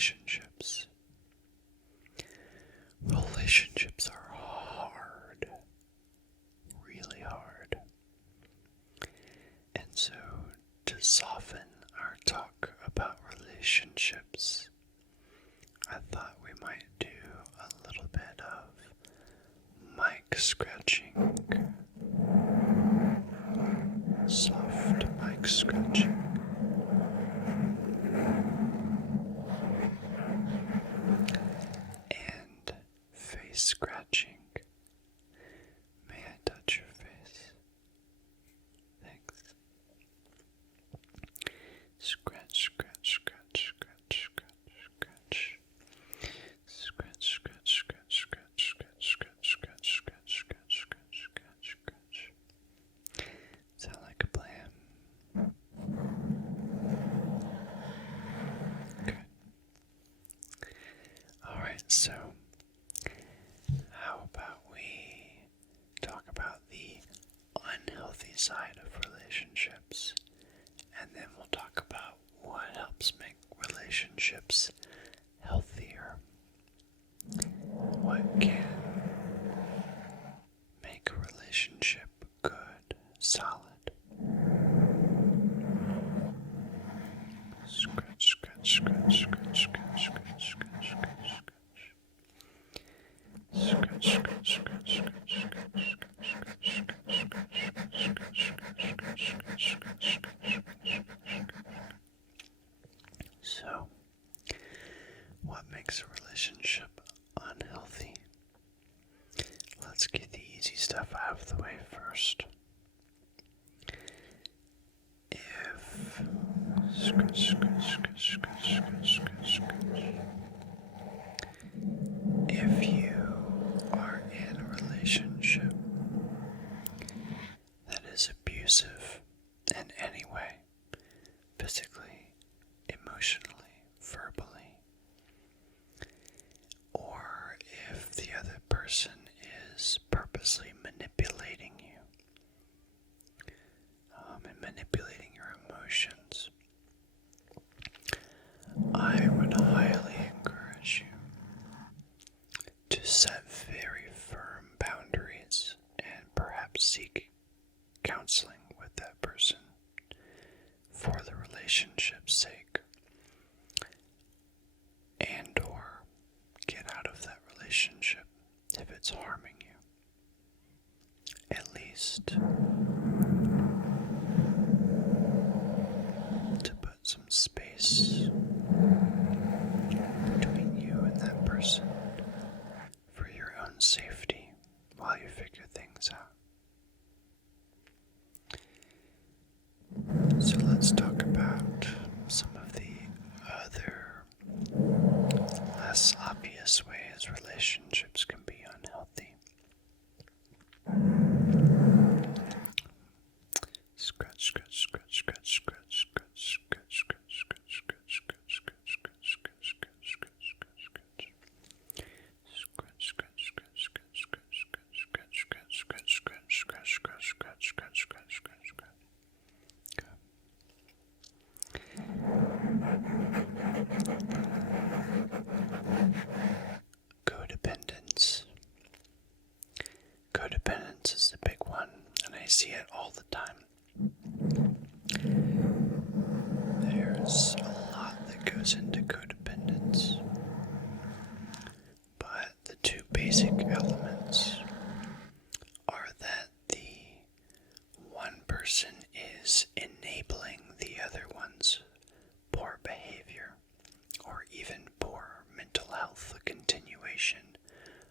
relationships. Relationships are hard, really hard. And so, to soften our talk about relationships, I thought we might do a little bit of mic scratching. Soft mic scratching. And face scratching. May I touch your face? Thanks. Scratch, scratch, scratch, scratch, scratch, scratch. Scratch, scratch, scratch, scratch, scratch, scratch, scratch, scratch, scratch, scratch, scratch. Sound like a plan? Good. Alright, so how about we talk about the unhealthy side of relationships, and then we'll talk about what helps make relationships healthier. What can make a relationship good, solid? Scratch, scratch, scratch, scratch, scratch, scratch, scratch, scratch, scratch. Scratch, scratch, scratch, scratch, scratch, scratch, scratch, scratch, scratch, scratch. So, what makes a relationship unhealthy? Let's get the easy stuff out of the way first. If scratch, scratch, scratch, scratch, scratch, scratch, scratch. If you are in a relationship that is abusive in any way, physically, emotionally, verbally, or if the other person is purposely manipulating you, and manipulating your emotions, I would highly encourage you to set very firm boundaries and perhaps seek counseling with that person for the relationship's sake, and or get out of that relationship if it's harming you. At least to put some space between you and that person for your own safety while you figure things out. So let's talk about some of the other less obvious ways relationships can be unhealthy. Scratch, scratch, scratch, scratch, scratch, scratch, scratch, scratch, scratch, scratch, scratch, scratch, scratch, scratch, scratch, scratch, scratch. Scratch, scratch, scratch, scratch, scratch, scratch, scratch, scratch, scratch, scratch, scratch, scratch, scratch, scratch, scratch, scratch. Codependence. Codependence is the big one, and I see it all the time. There's a lot that goes into codependence, but the two basic elements are that the one person is enabling the other one's poor behavior, or even poor mental health, a continuation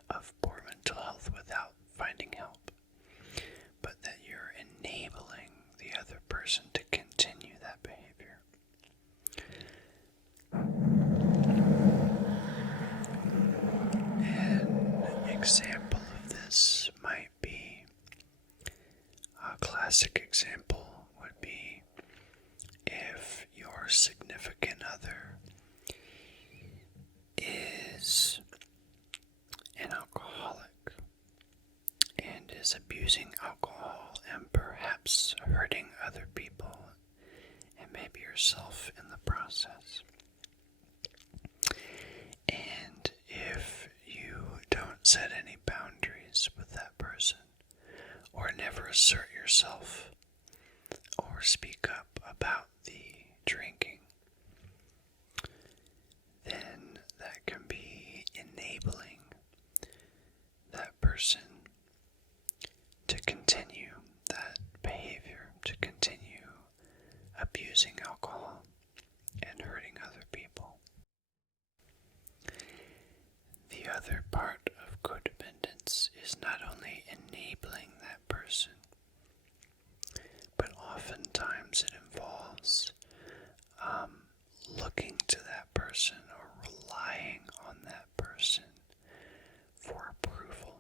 of poor mental health without finding help, but that you're enabling the other person to continue that behavior. An example of this might be, a classic example would be if your significant other is an alcoholic and is abusing alcohol and perhaps hurting other people and maybe yourself in the process. assert yourself or speak up about the drinking, then that can be enabling that person to continue that behavior, to continue abusing alcohol and hurting other people. The other part of codependence is not only enabling that person, but oftentimes it involves looking to that person or relying on that person for approval,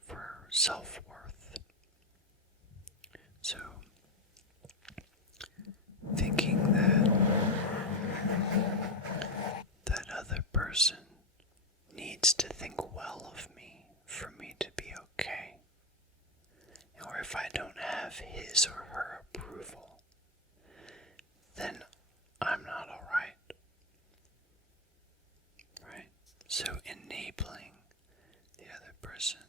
for self-worth. So, thinking that that other person needs to think well of me for me to be okay, or if I don't have his or her approval, then I'm not alright. Right? So enabling the other person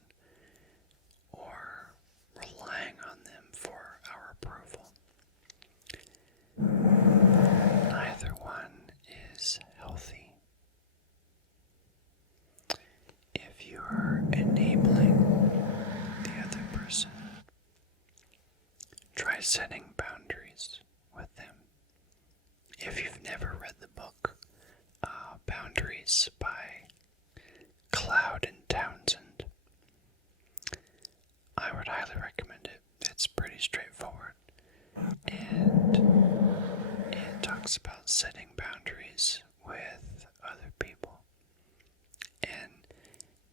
or relying on them for our approval, neither one is healthy. If you are enabling the other person, try setting boundaries with them. If you've never read the book Boundaries by Cloud and Townsend, I would highly recommend it. It's pretty straightforward, and it talks about setting boundaries with other people and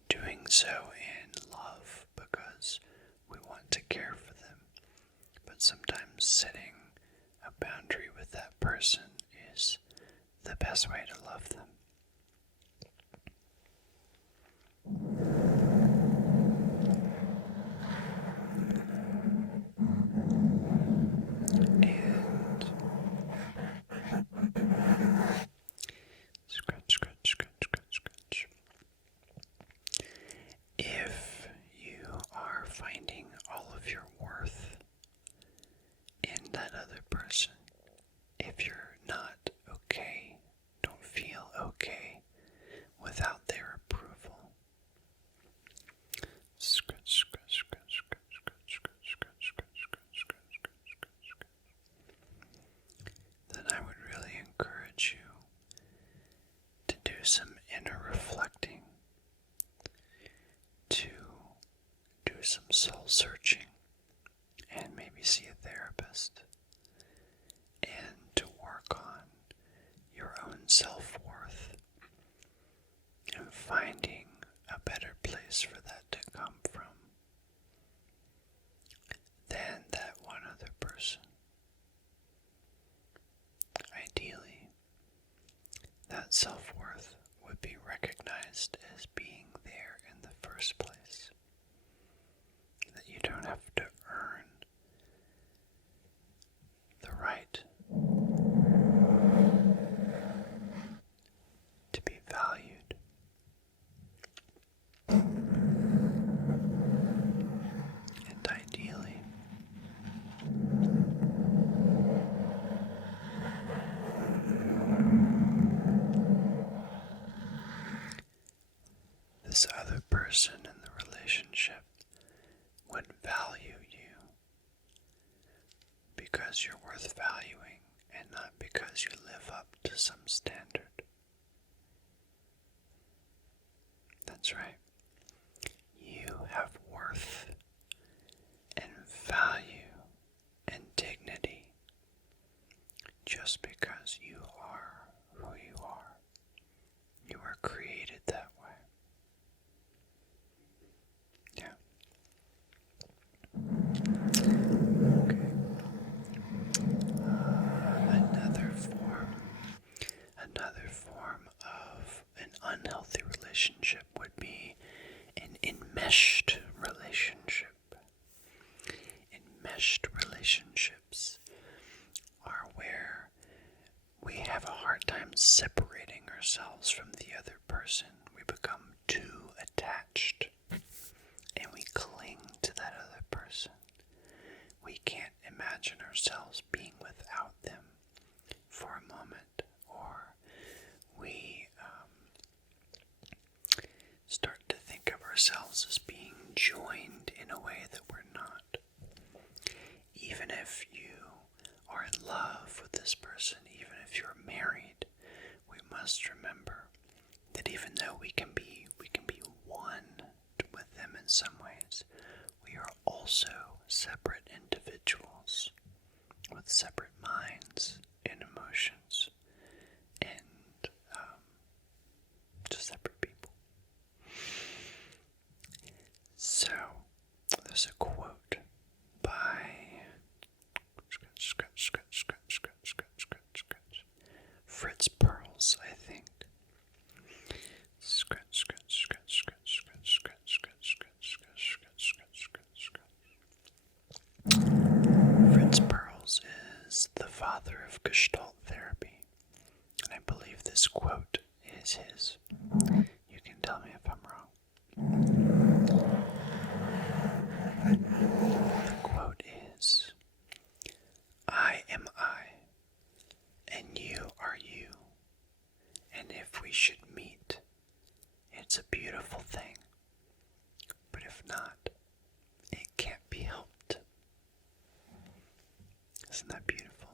doing so in love because we want to care for them. But sometimes setting a boundary with that person is the best way to love them. And scratch. If you are finding all of your worth in that other person, if you're not okay, don't feel okay without their approval, then I would really encourage you to do some inner reflecting, to do some soul searching, and maybe see a therapist, and to work on your own self-worth and finding a better place for that to come from than that one other person. Ideally, that self-worth would be recognized as being there in the first place, that you don't have to earn the right to be valued. And ideally, this other person in the relationship would value you because you're worth valuing and not because you live up to some standard. That's right. You have worth and value and dignity just because you are who you are. You were created that way. Yeah. Okay. Another form of an unhealthy relationship would be an enmeshed relationship. Enmeshed relationships are where we have a hard time separating ourselves from the other person. We become too attached and we cling to that other person. can't imagine ourselves being without them for a moment, or we start to think of ourselves as being joined in a way that we're not. Even if you are in love with this person, even if you're married, we must remember that even though we can be one with them in some ways, we are also separate individuals with separate minds and emotions and just separate people. So, there's a quote by Fritz Perls, I think. Fritz Perls is the father of Gestalt therapy, and I believe this quote is his. You can tell me if I'm wrong. The quote is, "I am I, and you are you, and if we should meet, it's a beautiful thing, but if not, it can't be helped." Isn't that beautiful?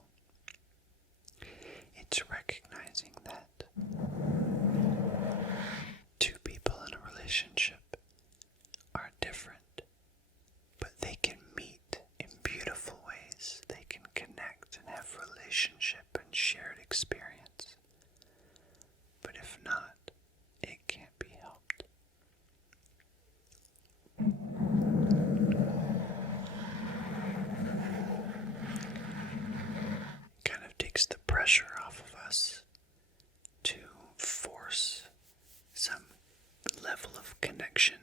It's recognizing that two people in a relationship are different, but they can meet in beautiful ways. They can connect and have relationship and shared experience. But if not, it can't be helped. Kind of takes the pressure off of us to force some level of connection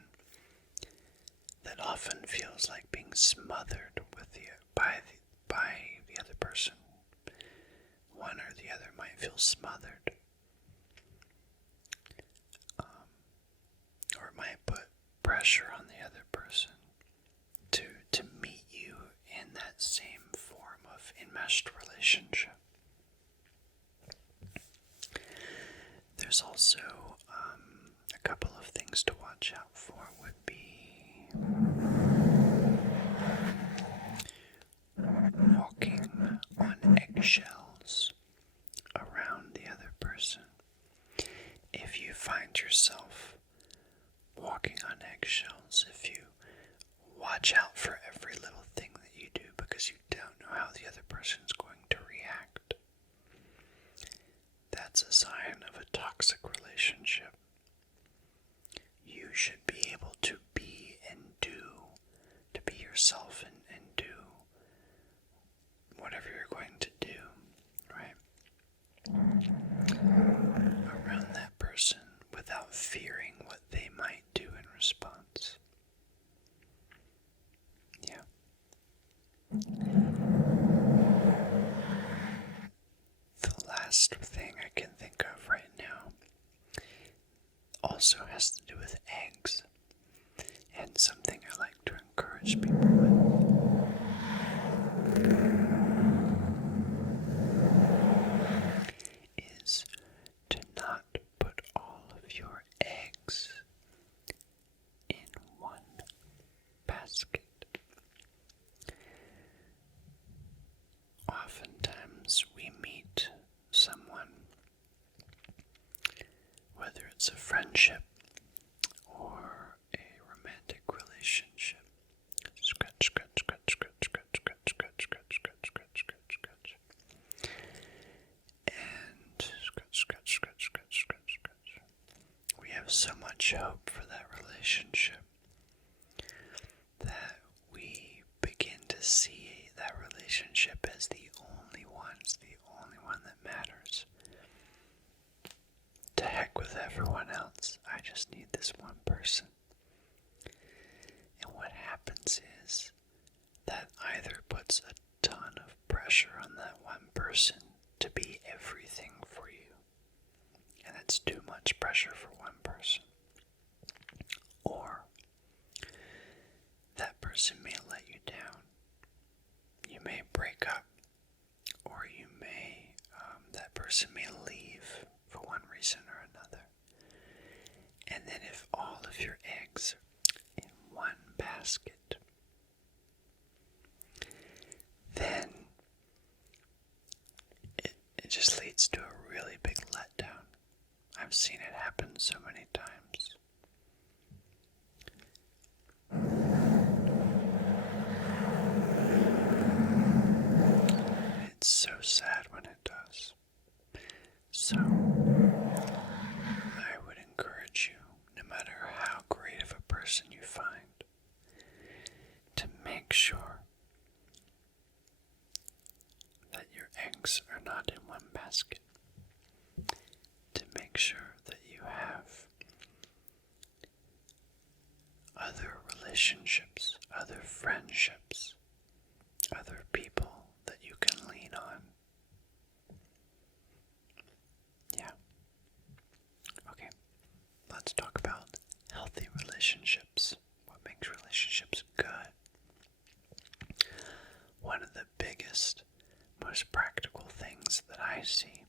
that often feels like being smothered with by the other person. One or the other might feel smothered, or it might put pressure on the other person to meet you in that same form of enmeshed relationship. There's also a couple of things to watch out for would be walking on eggshells around the other person. If you find yourself walking on eggshells, if you watch out for every little thing that you do because you don't know how the other person's going to react, that's a sign of a toxic relationship. You should be able to be and do, to be yourself and do whatever you're going to do, right? Around that person without fearing what they might do in response. Yeah. The last thing I can think of right now also has to do with eggs, and something I like to encourage people with. Is to not put all of your eggs in one basket. Oftentimes we meet someone, whether it's a friendship or a romantic relationship. Scratch, scratch, scratch, scratch, scratch, scratch, scratch, scratch, scratch, scratch, scratch, scratch. And scratch, scratch, scratch, scratch, scratch, scratch. We have so much hope for that relationship that we begin to see that relationship as the only one that matters. To heck with everyone else. I just need this one person. And what happens is that either puts a ton of pressure on that one person to be everything for you, and it's too much pressure for one person, or that person may let you down break up, or that person may leave for one reason or another. And then if all of your eggs are in one basket, then it just leads to a really big letdown. I've seen it happen so many times. It's so sad when it does. So, I would encourage you, no matter how great of a person you find, to make sure that your eggs are not in one basket. To make sure that you have other relationships, other friendships, other people that you can lean on. Yeah. Okay. Let's talk about healthy relationships. What makes relationships good? One of the biggest, most practical things that I see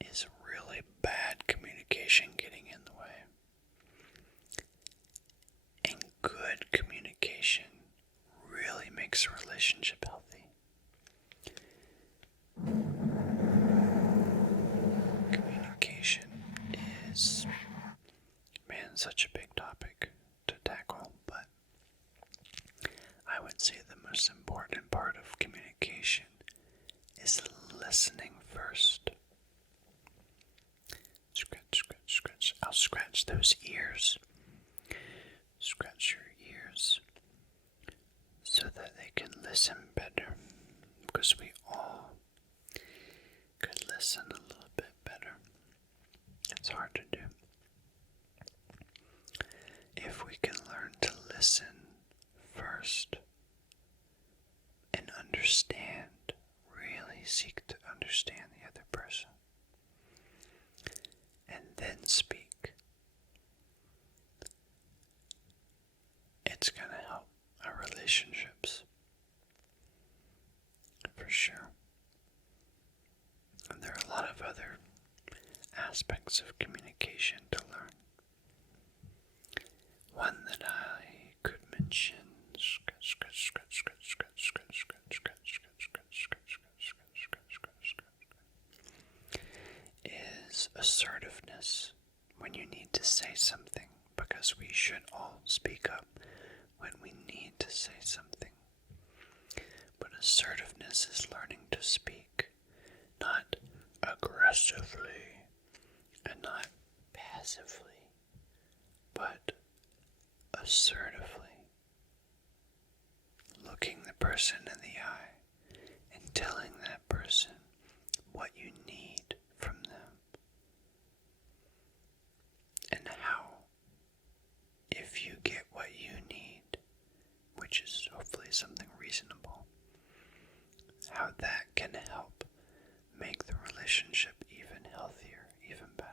is really bad communication getting in the way. And good communication really makes a relationship healthy. Communication is, such a big topic to tackle, but I would say the most important part of communication is listening first. Scratch, scratch, scratch. I'll scratch those ears. Scratch your ears so that they can listen better, because we all could listen a little bit better. It's hard to do. If we can learn to listen first and understand, really seek to understand the other person, and then speak, it's going to help our relationships, for sure. And there are a lot of other aspects of communication to learn. One that I could mention is assertiveness when you need to say something, because we should all speak up when we need to say something. But assertiveness is learning to speak, not aggressively and not passively, but assertively, looking the person in the eye and telling that person what you need from them, and how, if you get what you need, which is hopefully something reasonable, how that can help make the relationship even healthier, even better.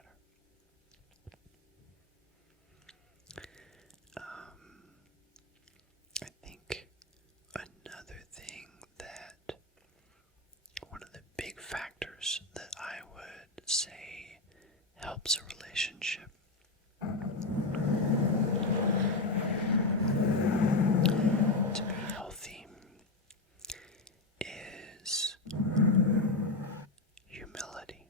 I think another thing that, one of the big factors that I would say helps a relationship to be healthy is humility.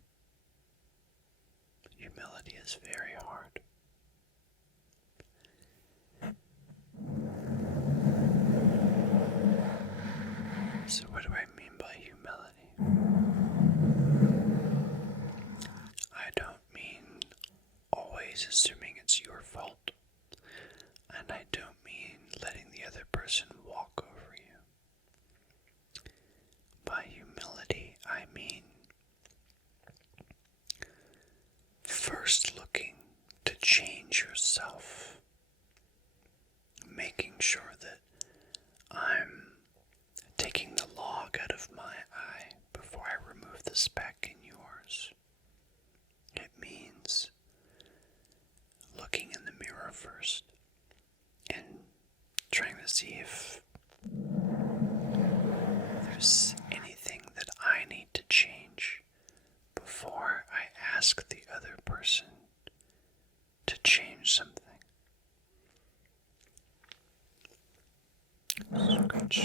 I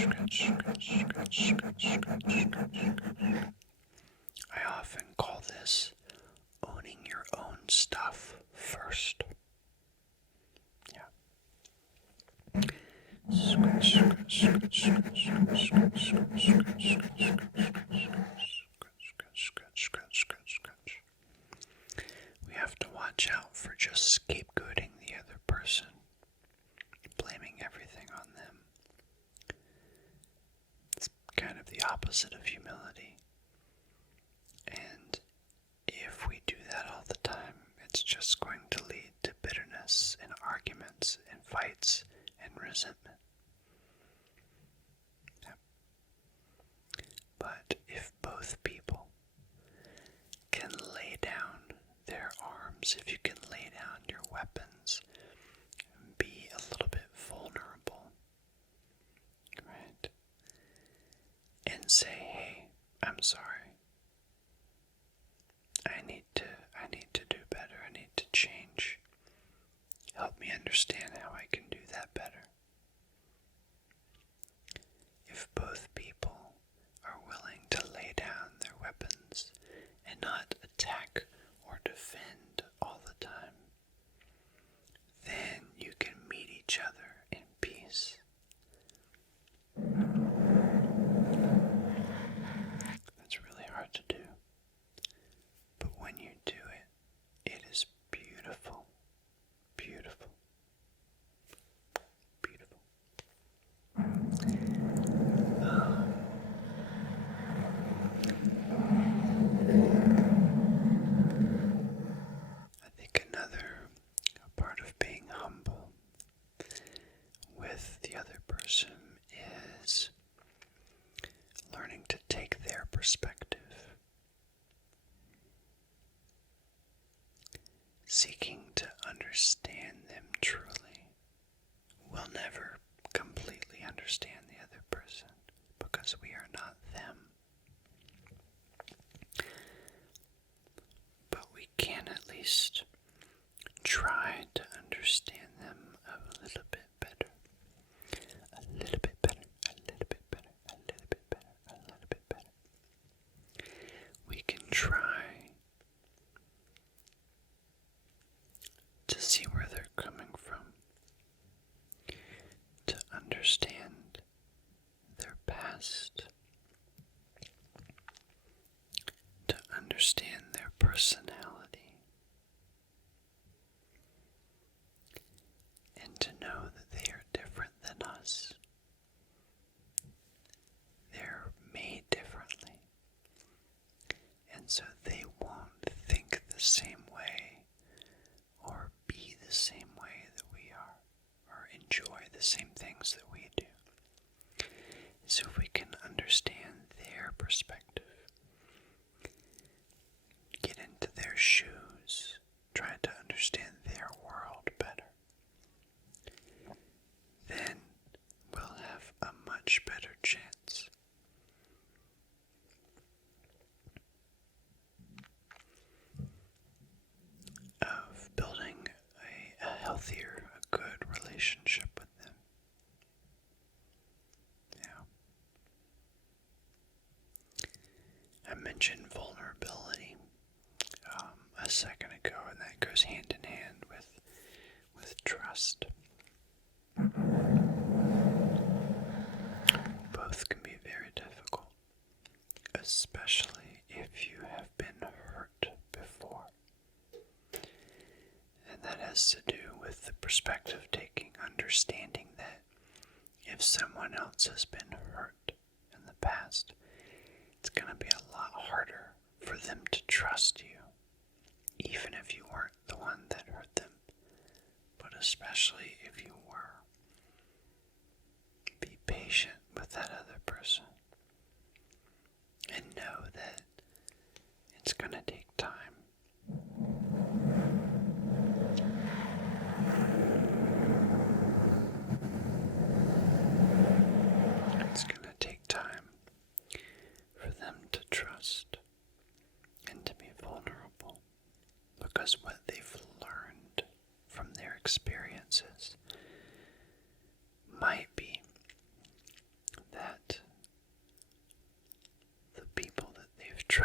often call this owning your own stuff first. Yeah. We have to watch out for just scapegoating the other person, blaming everything on them. It's kind of the opposite of humility. And if we do that all the time, it's just going to lead to bitterness and arguments and fights and resentment. Yeah. But if both people can lay down their arms, if you can lay down your weapons, and be a little bit vulnerable, right? And say, hey, I'm sorry. I need to do better. I need to change. Help me understand how I can do that better. If both people are willing to lay down their weapons and not attack or defend all the time, then you can meet each other in peace. That's really hard to do. But when you do it, it is beautiful. Beautiful. Beautiful. I think another part of being humble with the other person is learning to take their perspective. Seeking to understand them truly. We'll never completely understand the other person because we are not them. But we can at least try to understand them a little bit better. A little bit better, a little bit better, a little bit better, a little bit better. We can try to see where they're coming from, to understand their past, to understand their personality, and to know that they are different than us. They're made differently, and so they won't think the same way or be the same way that we are, or enjoy the same things that we do. So if we can understand their perspective, get into their shoes, try to understand their world better, then we'll have a much better chance. Of building a healthier, a good relationship with them. Yeah. I mentioned vulnerability a second ago, and that goes hand in hand with trust. Both can be very difficult, especially if you have been hurt before. And that has to do with the perspective taking, understanding that if someone else has been hurt in the past, it's going to be a lot harder for them to trust you, even if you weren't the one that hurt them, but especially if you were. Be patient with that other person and know that it's going to take time. It's going to take time for them to trust and to be vulnerable, because what they've learned from their experiences might be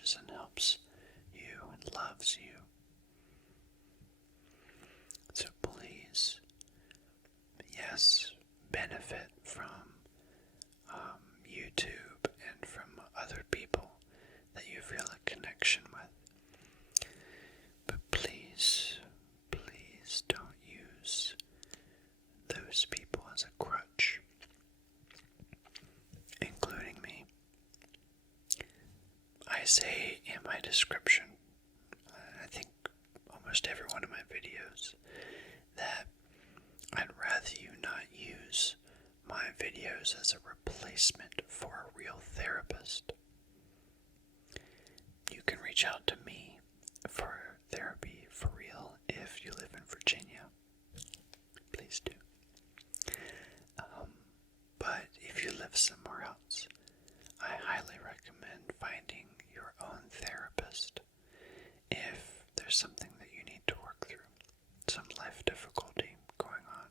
encourages and helps you and loves you. So please, yes, benefit from YouTube and from other people that you feel a connection with. But please, please don't use those people as a crutch, including me. I say in my description, I think almost every one of my videos, that I'd rather you not use my videos as a replacement for a real therapist. You can reach out to me for therapy for real if you live in Virginia. Please do. But if you live somewhere else, I highly recommend finding your own therapist if there's something that you need to work through, some life difficulty going on.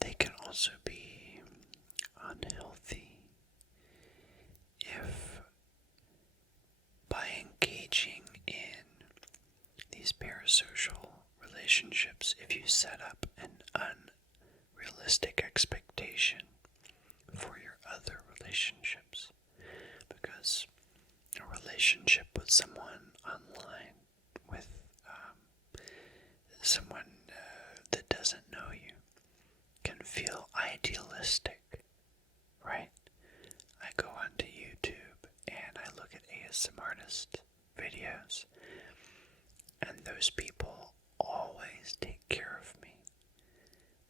They can also be unhealthy if, by engaging in these parasocial relationships, if you set up an unrealistic expectation for your other relationships. Because a relationship with someone online, with someone that doesn't know you, can feel idealistic, right? I go onto YouTube and I look at ASMR artist videos, and those people always take care of me.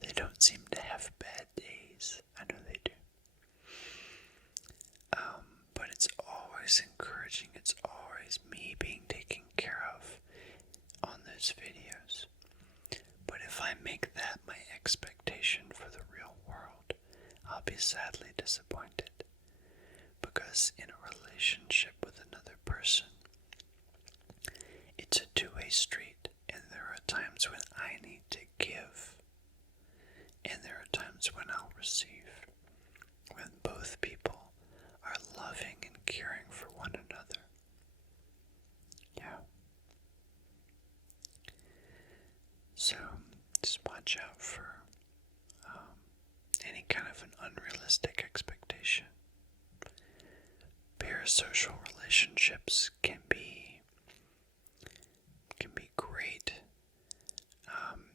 They don't seem to have bad days. I know they do. But it's always encouraging. It's always me being taken care of on those videos. But if I make that my expectation for the real world, I'll be sadly disappointed. Because in a relationship with another person, it's a two-way street, and there are times when I need to give, and there are times when I'll receive, when both people are loving and caring for one another. Yeah. So, just watch out for any kind of an unrealistic expectation. Parasocial relationships can be great.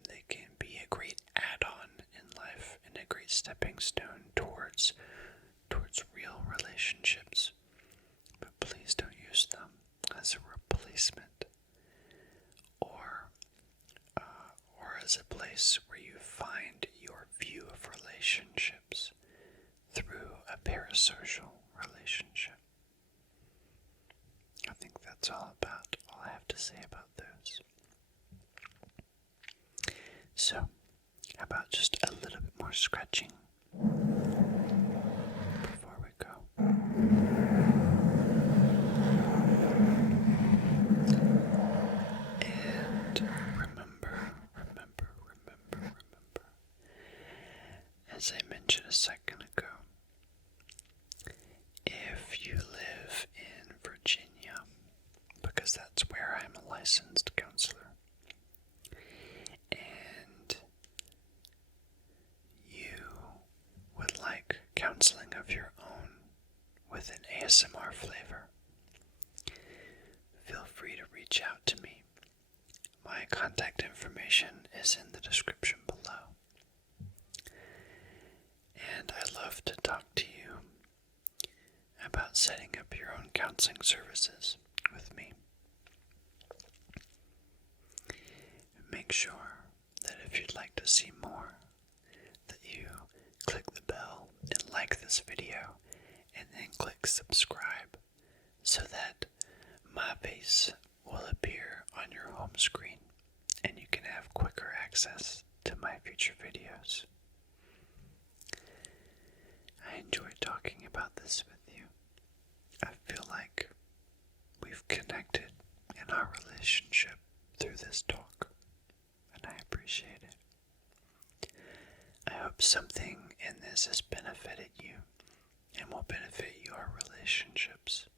They can be a great add-on in life and a great stepping stone towards real relationships. But please don't use them as a replacement or as a place where you find your view of relationships through a parasocial relationship. I think that's all I have to say about those. So, how about just a little bit more scratching before we go? And remember, as I mentioned a second ago, if you live in Virginia, because that's where I'm a licensed counselor, and you would like counseling of your own with an ASMR flavor, feel free to reach out to me. My contact information is in the description below. And I'd love to talk to you about setting up your own counseling services with me. Make sure that if you'd like to see more, that you click the bell and like this video, and then click subscribe, so that face will appear on your home screen, and you can have quicker access to my future videos. I enjoy talking about this with you. I feel like we've connected in our relationship through this talk, and I appreciate it. I hope something in this has benefited you and will benefit your relationships.